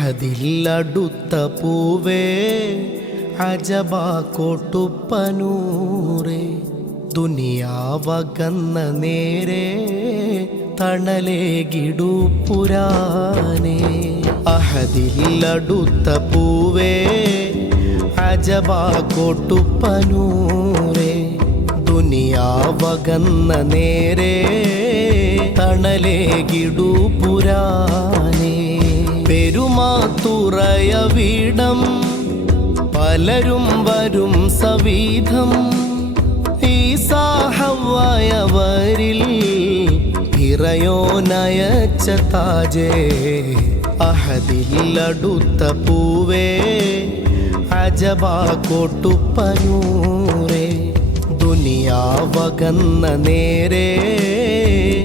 അഹദില്ലടുത്ത പൂവേ അജബ കോട്ടുപ്പനൂറേ ദുനിയാവകന്ന നേരെ തണലേകിടു പുരാനേ അഹദില്ലടുത്ത പൂവേ അജബ കോട്ടുപ്പനൂറേ ദുനിയാവകന്ന നേരെ തണലേകിടു പുരാനേ. പെരുമാത്തുറയ വീടം പലരും വരും സവീതം സവീധം ഈസാഹവയവരിൽ ഇറയോനയച്ച താജേ. അഹദില്ലടുത്ത പൂവേ അജബാ കോട്ടുപ്പനൂറേ ദുനിയാവകന്ന നേരെ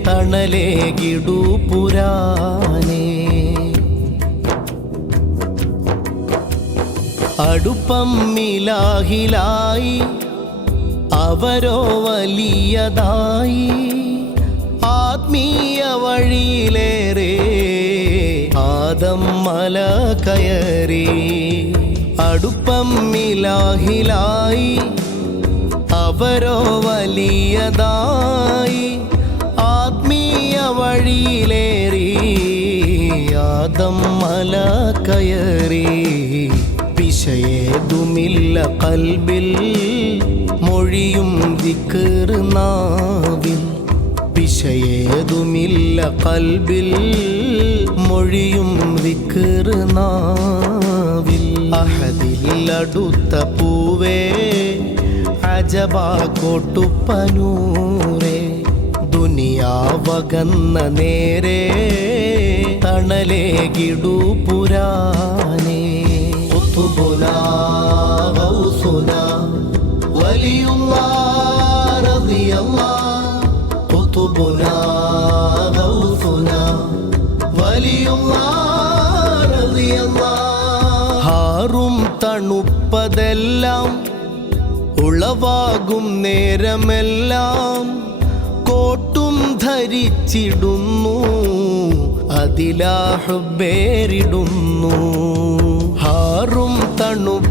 തണലേകിടു പുരാനേ. അടുപ്പം മിലാഹിലായി അവരോ വലിയതായി ആത്മീയ വഴിയിലേറെ ആദം മല കയറി. അടുപ്പം മിലാഹിലായി അവരോ വലിയതായി ആത്മീയ വഴിയിലേറി ആദം മല കയറി. പിശയേതുമില്ല കൽബിൽ മൊഴിയും ദിക്കറുനാവിൽ പിശയേതുമില്ല കൽബിൽ മൊഴിയും ദിക്കറുനാവിൽ അഹദില്ലടുത്ത പൂവേ അജബാ കോട്ടുപ്പനൂറേ ദുനിയാവകന്ന നേരെ തണലേകിടു പുരാനേ قطبنا غوثنا ولي الله رضي الله قطبنا غوثنا ولي الله رضي الله ഹാറും തണുപ്പതെല്ലാം ഉളവാകും നേരമെല്ലാം. കോട്ടും ധരിച്ചിടുന്നു. അതിലാഹുബേരിടുന്നു ഹാറും തണുപ്പതെല്ലാം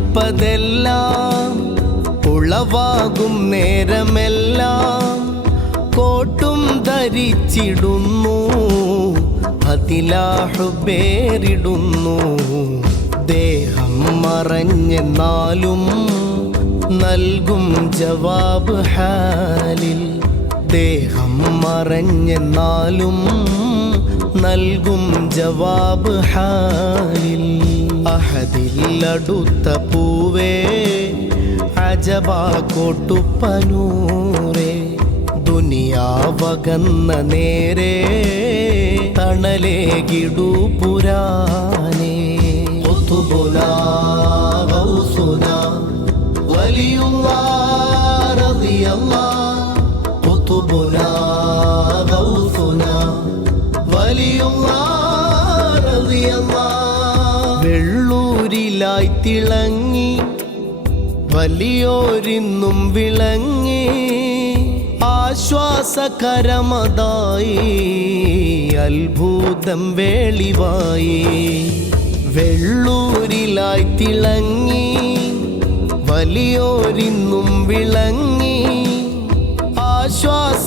ഉളവാകും നേരമെല്ലാം. കോട്ടും ധരിച്ചിടുന്നു. അതിലാഹുബേരിടുന്നു ദേഹം മറഞ്ഞെന്നാലും നൽകും ജവാബ് ഹാലിൽ. ദേഹം മറഞ്ഞെന്നാലും നൽകും ജവാബ് ഹാലിൽ. അഹദില്ലടുത്ത പൂവേ അജബാ കോട്ടുപ്പനൂറേ ദുനിയാവകന്ന നേരെ തണലേകിടു പുരാനേ. ولي الله رضي الله قطبنا غوثنا ولي الله رضي الله വെള്ളൂരിലായി തിളങ്ങി വലിയോരിന്നും വിളങ്ങി ആശ്വാസകരമതായി അത്ഭുതം വേളിവായി വെള്ളൂരിലായി തിളങ്ങി വലിയോരിന്നും വിളങ്ങി ആശ്വാസകരമതായി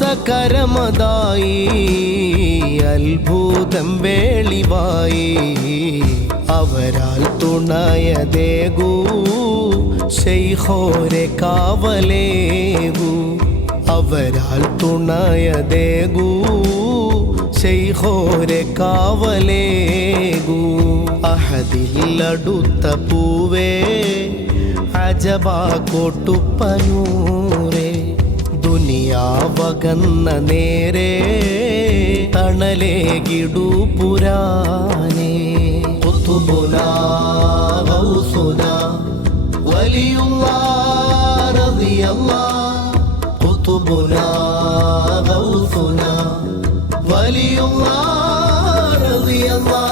അത്ഭുതം വേളിവായി. അവരാൽ തുണയതേകൂ ശൈഹോരെ കാവലേകൂ. അവരാൽ തുണയതേകൂ ശൈഖോരെ കാവലേകൂ. അഹദില്ലടുത്ത പൂവേ അജബാ കോട്ടുപ്പനൂറേ ദുനിയാവകന്ന നേരെ തണലേകിടു പുരാനേ قطبنا غوثنا ولي الله رضي الله قطبنا غوثنا ولي الله رضي الله